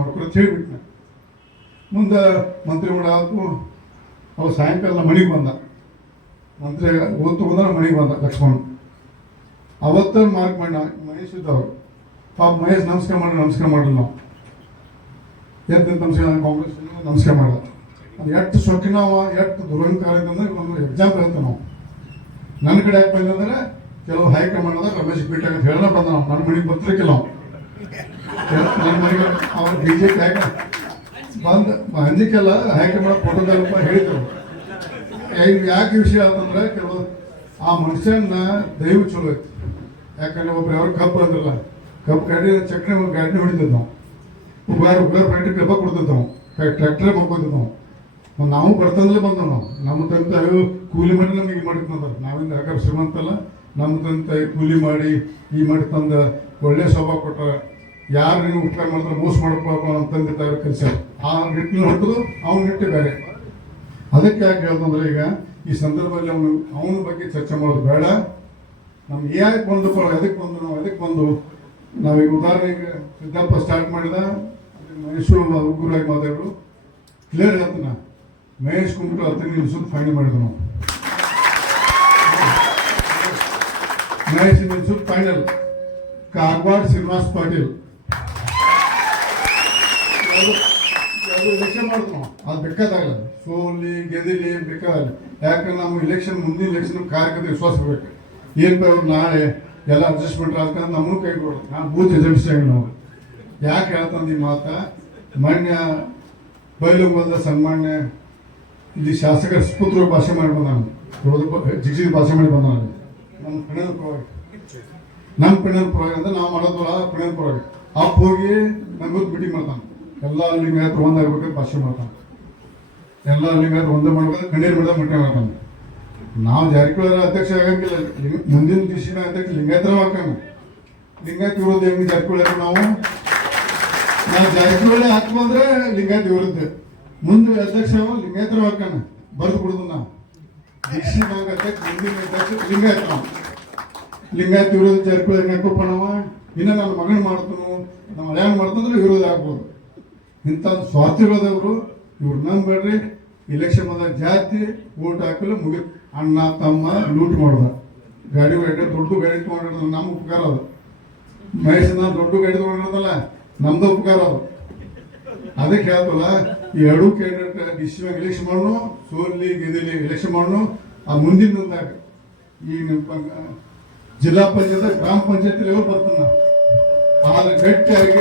ಮಾಡ್ಕೊಡು ಅಂತ ಹೇಳ್ಬಿಟ್ನ. ಮುಂದೆ ಮಂತ್ರಿ ಆಯ್ತು ಅವ ಸಾಯಂಕಾಲ ಮನೆಗೆ ಬಂದ. ಮಂತ್ರಿ ಓದ್ತು ಬಂದ ಮನೆಗೆ ಬಂದ ಲಕ್ಷ್ಮಣ್. ಅವತ್ತ ಮಾರ್ಕ್ ಮಾಡಿ ಮಹೇಶ್ ಇದ್ದವ್ರು ಪಾಪ ಮಹೇಶ್ ನಮಸ್ಕಾರ ಮಾಡಿ ನಮಸ್ಕಾರ ಮಾಡಿಲ್ಲ ನಾವು. ಎದ್ದು ನಮಸ್ಕಾರ ಕಾಂಗ್ರೆಸ್ ನಮಸ್ಕಾರ ಮಾಡ ಅದು ಎಷ್ಟು ಸೊಕ್ಕಿನ ಅವ ಎಷ್ಟು ದುರಹಂಕಾರ ಇದ್ದಂದ್ರೆ ಒಂದು ಎಕ್ಸಾಂಪಲ್ ಅಂತ ನಾವು. ನನ್ನ ಕಡೆ ಯಾಕೆ ಬಂದಂದ್ರೆ ಕೆಲವು ಹೈಕಮಾಂಡ್ ಅದ ರಮೇಶ್ ಪೇಟೆ ಅಂತ ಹೇಳ ಬಂದ ನಾವು. ನನ್ನ ಮನೆಗೆ ಬರ್ತಿರ್ಕಿಲ್ಲ ನಾವು ನನ್ನ ಮನೆಗೆ ಅವ್ರು ಬಿ ಜೆ ಪಿ ಬಂದು ಅಂಜಿಕೆಲ್ಲ ಹೈಕಮಾಂಡ್ ಫೋಟೋದಾರಪ್ಪ ಹೇಳಿದ್ರು ಯಾಕೆ ವಿಷಯ ಅಂತಂದ್ರೆ ಕೆಲವು ಆ ಮನುಷ್ಯನ ದೈವ ಚಲೋ ಐತಿ ಯಾಕಂದ್ರೆ ಒಬ್ರು ಯಾರು ಕಬ್ಬು ಅಂದ್ರಲ್ಲ ಕಬ್ಬು ಗಾಡಿ ಚಕ್ರ ಗಾಡಿ ಹೊಡಿತಿದ್ವಿ ನಾವು ಉಗಾರ ಉಗಾರ ಫ್ಯಾಕ್ಟ್ರಿ ಕಬ್ಬ ಕೊಡ್ತಿದ್ವಿ ನಾವು ಟ್ರ್ಯಾಕ್ಟ್ರೇ ಮಾಡ್ಕೊತಿದ್ವಿ ನಾವು ನಾವು ಬರ್ತಂದಲೇ ಬಂದವು ನಾವು ನಮ್ಮ ತಂತ ಕೂಲಿ ಮಾಡಿ ನಮಗೆ ಮಾಡಿದ್ನಂದ್ರೆ ನಾವಿಂದ ಯಾಕಂದ್ರೆ ಶ್ರೀಮಂತ ಅಲ್ಲ ನಮ್ಮ ತಂತ ಕೂಲಿ ಮಾಡಿ ಈ ಮಾಡಿ ತಂದ ಒಳ್ಳೆ ಸ್ವಭಾವ ಕೊಟ್ಟ ಯಾರು ನೀವು ಉಪಕಾರ ಮಾಡಿದ್ರೆ ಮೋಸ ಮಾಡ್ಕೋಬೇಕು ಅಂತಂದು ತಂದೆ ತಾಯಿ ಆ ನಿಟ್ಟಿನ ಹೊಟ್ಟದು ಅವ್ನ ನಿಟ್ಟೆ ಬೇರೆ. ಅದಕ್ಕೆ ಯಾಕೆ ಹೇಳ್ತಂದ್ರೆ ಈಗ ಈ ಸಂದರ್ಭದಲ್ಲಿ ಅವನು, ಅವನ ಬಗ್ಗೆ ಚರ್ಚೆ ಮಾಡೋದು ಬೇಡ. ನಮ್ಗೆ ಯಾಕೆ ಬಂದು ಅದಕ್ಕೆ ಬಂದು ನಾವು ಅದಕ್ಕೆ ಬಂದು? ನಾವೀಗ ಉದಾಹರಣೆಗೆ ಸಿದ್ದಪ್ಪ ಸ್ಟಾರ್ಟ್ ಮಾಡಿದ ಮಹೇಶ್ವರ ಉಗುರಾಗಿ ಮಾತಾಡಿದ್ರು ಕ್ಲಿಯರ್ ಹೇಳ್ತಾನ ಮಹೇಶ್ ಕುಂಬಿಟ್ಟು ಹತ್ತನೇ ನಿಮಿಷದ ಫೈನಲ್ ಮಾಡಿದ್ವಿ ನಾವು. ಮಹೇಶ್ ನಿಮಿಷದ ಫೈನಲ್ ಕಾಗವಾಡ ಶ್ರೀನಿವಾಸ್ ಪಾಟೀಲ್. ಎಲೆಕ್ಷನ್ ಮಾಡ್ಕೊಂಡು ಅದು ಬೇಕಾದಾಗಲ್ಲ ಸೋಲಿ ಗೆದಿಲಿ ಬೇಕಾಗಲ್ಲ. ಯಾಕಂದ್ರೆ ನಾವು ಇಲೆಕ್ಷನ್ ಮುಂದಿನ ಇಲೆಕ್ಷನ್ ಕಾರ್ಯಕರ್ತ ವಿಶ್ವಾಸ ಬೇಕು. ಏನು ಬೇ ನಾಳೆ ಎಲ್ಲ ಅಡ್ಜಸ್ಟ್ಮೆಂಟ್ ಆಗ್ತಂದ್ರೆ ನಮ್ಮನ್ನು ಕೈ ಕೊಡೋದು. ನಾನು ಬೂತ್ ಏಜೆಂಟ್ಸ್ ನಾವು ಯಾಕೆ ಹೇಳ್ತಂದು ಈ ಮಾತ? ಮಾನ್ಯ ಬಂದ ಸನ್ಮಾನ್ಯ ಇಲ್ಲಿ ಶಾಸಕರ ಸುಪುತ್ರ ಭಾಷೆ ಮಾಡಿ ಬಂದ ನಾನು ಜಿಗ್ಜಿಗೆ ಭಾಷೆ ಮಾಡಿ ಬಂದ ನಾನು ನಮ್ಮ ಕಣ್ಣದ ಪರವಾಗಿ ನಮ್ಮ ಕಣ್ಣದ ಪರವಾಗಿ ಅಂದ್ರೆ ನಾವು ಮಾಡೋದು ಕಣ್ಣದ ಪರವಾಗಿ ಅಪ್ಪ ಹೋಗಿ ನಮ್ಗೆ ಮೀಟಿಂಗ್ ಮಾಡ್ತಾನೆ. ಎಲ್ಲ ಲಿಂಗಾಯತರು ಒಂದಾಗಬೇಕು ಭಾಷೆ ಮಾಡ್ತಾನೆ ಎಲ್ಲ ಲಿಂಗಾಯತರು ಒಂದೇ ಮಾಡ್ಬೇಕು, ಕಣ್ಣೀರು ಬಿಡದ ಮೀಟಿಂಗ್ ಮಾಡ್ತಾನೆ ನಾವು ಜಾರಕಿಹೊಳಿ ಅಧ್ಯಕ್ಷ ಆಗಂಗಿಲ್ಲ ಮುಂದಿನ ದಿವಸಿನ ಅಧ್ಯಕ್ಷ ಲಿಂಗಾಯತರ ಹಾಕೋಣ ಲಿಂಗಾಯತ ವಿರೋಧ ಹೆಂಗ್ ಜಾರಕಿಹೊಳಿ ನಾವು? ನಾವು ಜಾರಕಿಹೊಳಿ ಹಾಕೊಂಡ್ರೆ ಲಿಂಗಾಯತ ವಿರುದ್ಧ. ಮುಂದೆ ಅಧ್ಯಕ್ಷ ಲಿಂಗಾಯತರ ಹಾಕೋಣ ಬರ್ದು ಬಿಡುದು ನಾವು. ದಿಶಿನಾಗ ಅಧ್ಯಕ್ಷ, ಮುಂದಿನ ಅಧ್ಯಕ್ಷ ಲಿಂಗಾಯತ ನಾವು. ಲಿಂಗಾಯತ ವಿರೋಧ ಜಾರಕಿಹೊಳಿ ಹಾಕೋಪ್ಪ ನಾವು ಇನ್ನ ನನ್ನ ಮಗನ ಮಾಡ್ತಾನು ನಮ್ಮ ಹಳೆಯನ್ ಮಾಡ್ತಂದ್ರೆ ವಿರೋಧ ಆಗ್ಬೋದು. ಇಂಥ ಸ್ವಾರ್ಥಿಗಳದವರು ಇವ್ರು ನಂಬೇಡ್ರಿ ಇಲೆಕ್ಷನ್ ಬಂದಾಗ ಜಾತಿ ಓಟ್ ಹಾಕಲು ಮುಗಿ ಅಣ್ಣ, ತಮ್ಮ ಲೂಟ್ ಮಾಡ್ದ. ಗಾಡಿ ಗಾಡಿ ದೊಡ್ಡ ಗಾಡಿ ತಗೊಂಡಿರೋದು ನಮ್ಮ ಉಪಕಾರ ಅದು. ಮಹೇಶನ ದೊಡ್ಡ ಗಾಡಿ ತಗೊಂಡಿರೋದಲ್ಲ ನಮ್ದು ಉಪಕಾರ ಅದು. ಅದಕ್ಕೆ ಹೇಳ್ತಲ್ಲ, ಈ ಎರಡು ಕ್ಯಾಂಡಿಡೇಟ್ ಡಿಸಿಷನ್ ಎಲೆಕ್ಷನ್ ಮಾಡೋಣ ಸೋಲಿ ಗೆದಿಲಿ ಎಲೆಕ್ಷನ್ ಮಾಡೋಣ ಆ ಮುಂದಿನದಾಗ ಈ ಜಿಲ್ಲಾ ಪಂಚಾಯತ್, ಗ್ರಾಮ ಪಂಚಾಯತ್ ಲೆವೆಲ್ ಬರ್ತಾನ ಆದ್ರೆ ಗಟ್ಟಿಯಾಗಿ